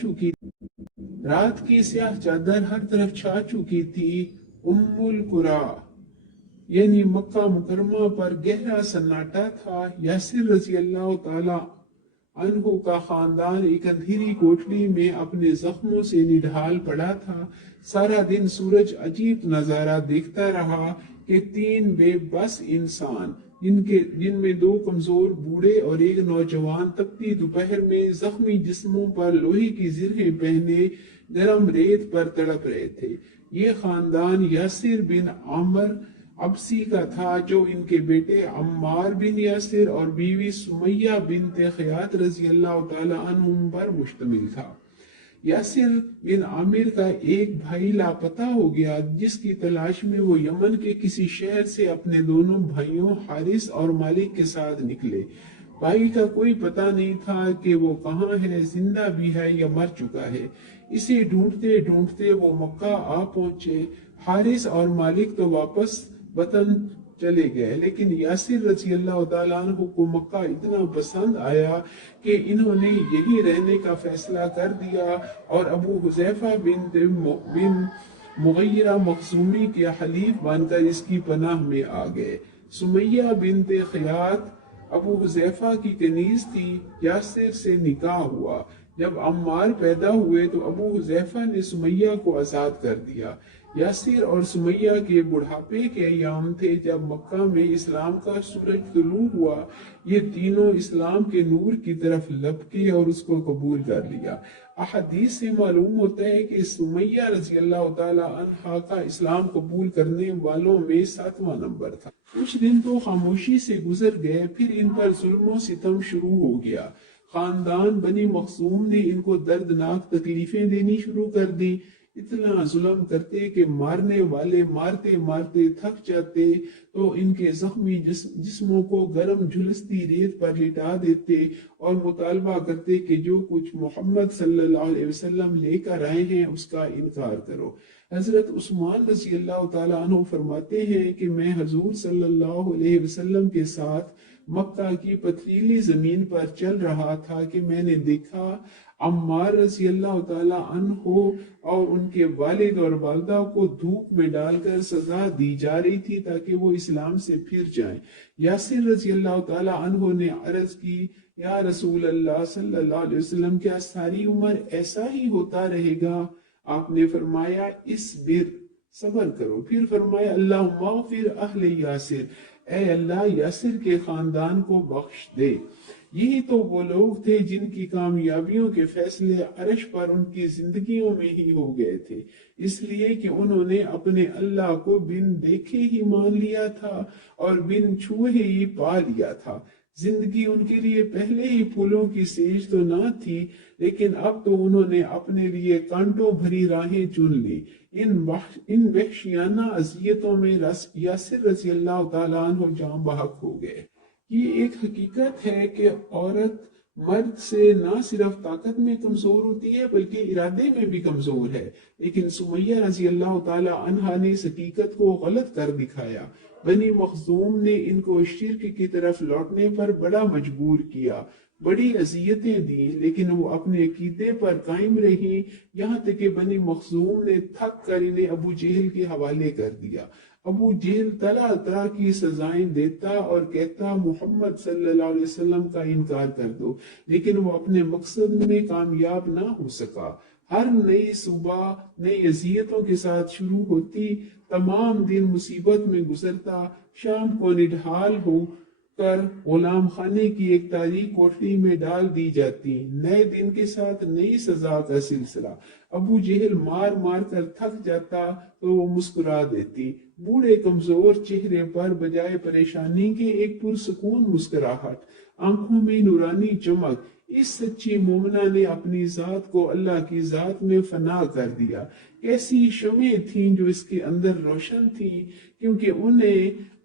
چکی، رات کی سیاہ چادر ہر طرف چھا چکی تھی۔ القرا یعنی مکہ مکرمہ پر گہرا سناٹا تھا۔ یاسر رضی اللہ تعالی عنہ کا خاندان ایک اندھیری کوٹلی میں اپنے زخموں سے نڈھال پڑا تھا۔ سارا دن سورج عجیب نظارہ دیکھتا رہا کہ 3 بے بس انسان، جن میں 2 کمزور بوڑھے اور ایک نوجوان، تپتی دوپہر میں زخمی جسموں پر لوہے کی زرہیں پہنے گرم ریت پر تڑپ رہے تھے۔ یہ خاندان یاسر بن عامر عبسی کا تھا، جو ان کے بیٹے عمار بن یاسر اور بیوی سمیہ بنت خیاط رضی اللہ تعالی عنہم پر مشتمل تھا۔ یاسر بن عامر کا ایک بھائی لاپتہ ہو گیا، جس کی تلاش میں وہ یمن کے کسی شہر سے اپنے دونوں بھائیوں حارث اور مالک کے ساتھ نکلے۔ بھائی کا کوئی پتہ نہیں تھا کہ وہ کہاں ہے، زندہ بھی ہے یا مر چکا ہے۔ اسے ڈھونڈتے ڈھونڈتے وہ مکہ آ پہنچے۔ حارث اور مالک تو واپس وطن چلے گئے، لیکن یاسر رضی اللہ تعالیٰ عنہ کو مکہ اتنا پسند آیا کہ انہوں نے یہی رہنے کا فیصلہ کر دیا اور ابو حذیفہ بن مغیرہ مخزومی کے حلیف بن کر اس کی پناہ میں آ گئے۔ سمیہ بنت خیاط ابو حذیفہ کی کنیز تھی۔ یاسر سے نکاح ہوا۔ جب عمار پیدا ہوئے تو ابو حذیفہ نے سمیہ کو آزاد کر دیا۔ یاسر اور سمیہ کے بڑھاپے کے ایام تھے جب مکہ میں اسلام کا سورج طلوع ہوا۔ یہ تینوں اسلام کے نور کی طرف لپکے اور اس کو قبول کر لیا۔ احادیث سے معلوم ہوتا ہے کہ سمیہ رضی اللہ تعالی عنہا کا اسلام قبول کرنے والوں میں 7واں نمبر تھا۔ کچھ دن تو خاموشی سے گزر گئے، پھر ان پر ظلم و ستم شروع ہو گیا۔ خاندان بنی مخزوم نے ان کو دردناک تکلیفیں دینی شروع کر دی۔ اتنا ظلم کرتے کہ مارنے والے مارتے مارتے تھک جاتے تو ان کے زخمی جسموں کو گرم جھلستی ریت پر لٹا دیتے اور مطالبہ کرتے کہ جو کچھ محمد صلی اللہ علیہ وسلم لے کر آئے ہیں اس کا انکار کرو۔ حضرت عثمان رضی اللہ تعالیٰ عنہ فرماتے ہیں کہ میں حضور صلی اللہ علیہ وسلم کے ساتھ مکہ کی پتھریلی زمین پر چل رہا تھا کہ میں نے دیکھا عمار رضی اللہ تعالیٰ عنہ اور ان کے والد اور والدہ کو دھوپ میں ڈال کر سزا دی جا رہی تھی تاکہ وہ اسلام سے پھر جائیں۔ یاسر رضی اللہ تعالیٰ عنہ نے عرض کی، یا رسول اللہ صلی اللہ علیہ وسلم، کیا ساری عمر ایسا ہی ہوتا رہے گا؟ آپ نے فرمایا اصبر، صبر کرو۔ پھر فرمایا اللہم اغفر اہل یاسر، اے اللہ یاسر کے خاندان کو بخش دے۔ یہی تو وہ لوگ تھے جن کی کامیابیوں کے فیصلے عرش پر ان کی زندگیوں میں ہی ہو گئے تھے، اس لیے کہ انہوں نے اپنے اللہ کو بن دیکھے ہی مان لیا تھا اور بن چھوئے ہی پا لیا تھا۔ زندگی ان کے لیے پہلے ہی پھولوں کی سیج تو نہ تھی، لیکن اب تو انہوں نے اپنے لیے کانٹوں بھری راہیں چن لی۔ ان وحشیانہ اذیتوں میں یاسر رضی اللہ تعالیٰ عنہ جاں بحق ہو گئے۔ یہ ایک حقیقت ہے کہ عورت مرد سے نہ صرف طاقت میں کمزور ہوتی ہے بلکہ ارادے میں بھی کمزور ہے، لیکن سمیہ رضی اللہ تعالی عنہا نے اس حقیقت کو غلط کر دکھایا۔ بنی مخزوم نے ان کو شرک کی طرف لوٹنے پر بڑا مجبور کیا، بڑی اذیتیں دی، لیکن وہ اپنے عقیدے پر قائم رہی، یہاں تک کہ بنی مخزوم نے تھک کر انہیں ابو جہل کے حوالے کر دیا۔ ابو جہل طرح طرح کی سزائیں دیتا اور کہتا محمد صلی اللہ علیہ وسلم کا انکار کر دو، لیکن وہ اپنے مقصد میں کامیاب نہ ہو سکا۔ ہر نئی صبح نئی اذیتوں کے ساتھ شروع ہوتی، تمام دن مصیبت میں گزرتا، شام کو نڈھال ہو کر غلام خانے کی ایک تاریک کوٹری میں ڈال دی جاتی، نئے دن کے ساتھ نئی سزا کا سلسلہ۔ ابو جہل مار مار کر تھک جاتا تو وہ مسکرا دیتی، بوڑھے کمزور چہرے پر بجائے پریشانی کے ایک پرسکون مسکراہٹ، آنکھوں میں نورانی چمک۔ اس سچی مومنہ نے اپنی ذات کو اللہ کی ذات میں فنا کر دیا۔ کیسی شمعیں تھیں جو اس کے اندر روشن تھیں، کیونکہ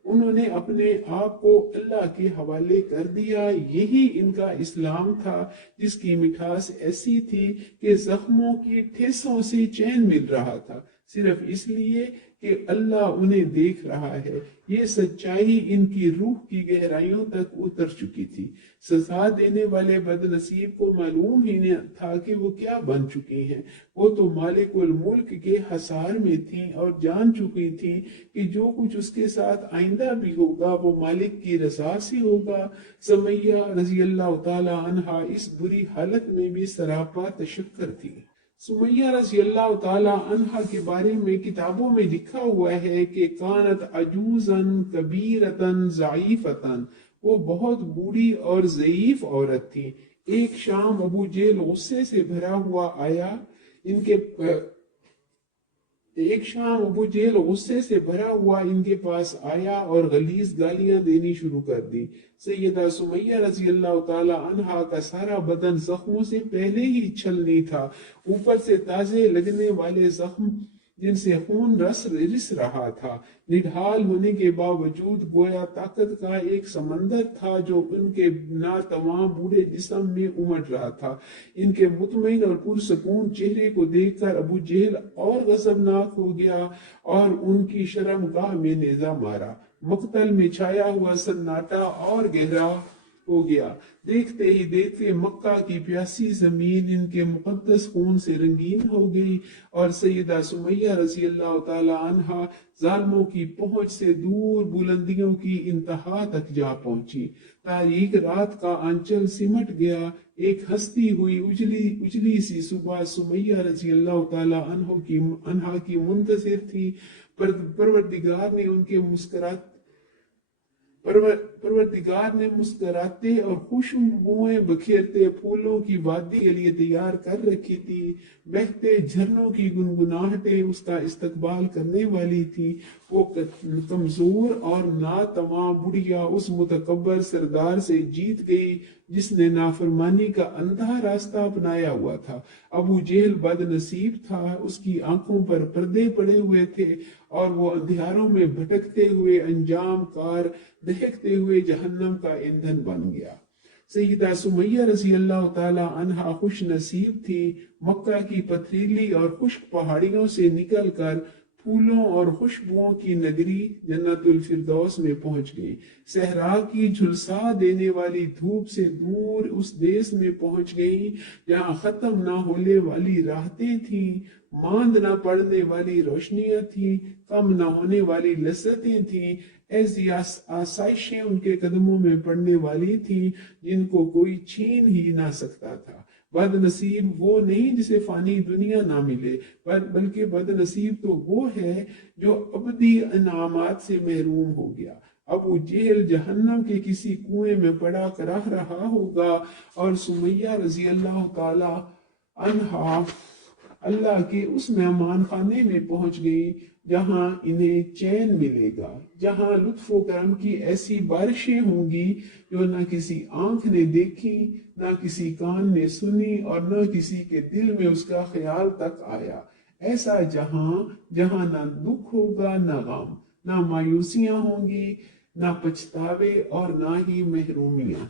انہوں نے اپنے آپ کو اللہ کے حوالے کر دیا۔ یہی ان کا اسلام تھا، جس کی مٹھاس ایسی تھی کہ زخموں کی ٹھیسوں سے چین مل رہا تھا، صرف اس لیے کہ اللہ انہیں دیکھ رہا ہے۔ یہ سچائی ان کی روح کی گہرائیوں تک اتر چکی تھی۔ سزا دینے والے بد نصیب کو معلوم ہی نہیں تھا کہ وہ کیا بن چکی ہیں۔ وہ تو مالک الملک کے حصار میں تھیں اور جان چکی تھیں کہ جو کچھ اس کے ساتھ آئندہ بھی ہوگا وہ مالک کی رضا سے ہوگا۔ سمیہ رضی اللہ تعالی عنہا اس بری حالت میں بھی سراپا تشکر تھی۔ سمیہ رضی اللہ تعالی عنہا کے بارے میں کتابوں میں لکھا ہوا ہے کہ کانت عجوزاً کبیرتاً ضعیفتاً، وہ بہت بوڑھی اور ضعیف عورت تھی۔ ایک شام ابو جہل غصے سے بھرا ہوا آیا ان کے پاس آیا اور غلیظ گالیاں دینی شروع کر دی۔ سیدہ سمیہ رضی اللہ تعالی عنہا کا سارا بدن زخموں سے پہلے ہی چھلنی تھا، اوپر سے تازے لگنے والے زخم جن سے خون رس رہا تھا۔ نڈھال ہونے کے باوجود گویا طاقت کا ایک سمندر تھا جو ان کے ناتواں بوڑھے جسم میں امڈ رہا تھا۔ ان کے مطمئن اور پرسکون چہرے کو دیکھ کر ابو جہل اور غضبناک ہو گیا اور ان کی شرمگاہ میں نیزہ مارا۔ مقتل میں چھایا ہوا سناٹا اور گہرا ہو گیا۔ دیکھتے ہی دیکھتے مکہ کی پیاسی زمین ان کے مقدس خون سے رنگین ہو گئی اور سیدہ سمیہ رضی اللہ تعالی عنہا ظالموں کی پہنچ سے دور بلندیوں کی انتہا تک جا پہنچی۔ تاریک رات کا آنچل سمٹ گیا۔ ایک ہستی ہوئی اجلی سی صبح سمیہ رضی اللہ تعالی عنہا کی منتظر تھی۔ پروردگار نے مسکراتے اور خوشبوئیں بکھیرتے پھولوں کی وادی کے لیے تیار کر رکھی تھی۔ بہتے جھرنوں کی گنگناہٹیں اس کا استقبال کرنے والی تھی۔ وہ کمزور اور ناتواں بڑھیا اس متکبر سردار سے جیت گئی جس نے نافرمانی کا اندھا راستہ اپنایا ہوا تھا۔ ابو جہل بد نصیب تھا، اس کی آنکھوں پر پردے پڑے ہوئے تھے اور وہ اندھیاروں میں بھٹکتے ہوئے انجام کار دہکتے ہوئے جہنم کا ایندھن بن گیا۔ سیدہ سمیہ رضی اللہ تعالی عنہا خوش نصیب تھی۔ مکہ کی پتھریلی اور خشک پہاڑیوں سے نکل کر پھولوں اور خوشبوؤں کی نگری جنت الفردوس میں پہنچ گئی۔ صحرا کی جھلسا دینے والی دھوپ سے دور اس دیس میں پہنچ گئی جہاں ختم نہ ہونے والی راحتیں تھیں، ماند نہ پڑنے والی روشنیاں تھیں، کم نہ ہونے والی لذتیں تھیں۔ ایسی آسائشیں ان کے قدموں میں پڑنے والی تھیں جن کو کوئی چھین ہی نہ سکتا تھا۔ بد نصیب وہ نہیں جسے فانی دنیا نہ ملے، بلکہ بد نصیب تو وہ ہے جو ابدی انعامات سے محروم ہو گیا۔ ابو جہل جہنم کے کسی کنویں میں پڑا کراہ رہا ہوگا اور سمیہ رضی اللہ تعالی عنہا اللہ کے اس مہمان خانے میں پہنچ گئی جہاں انہیں چین ملے گا، جہاں لطف و کرم کی ایسی بارشیں ہوں گی جو نہ کسی آنکھ نے دیکھی، نہ کسی کان نے سنی اور نہ کسی کے دل میں اس کا خیال تک آیا۔ ایسا جہاں نہ دکھ ہوگا نہ غم، نہ مایوسیاں ہوں گی، نہ پچھتاوے اور نہ ہی محرومیاں۔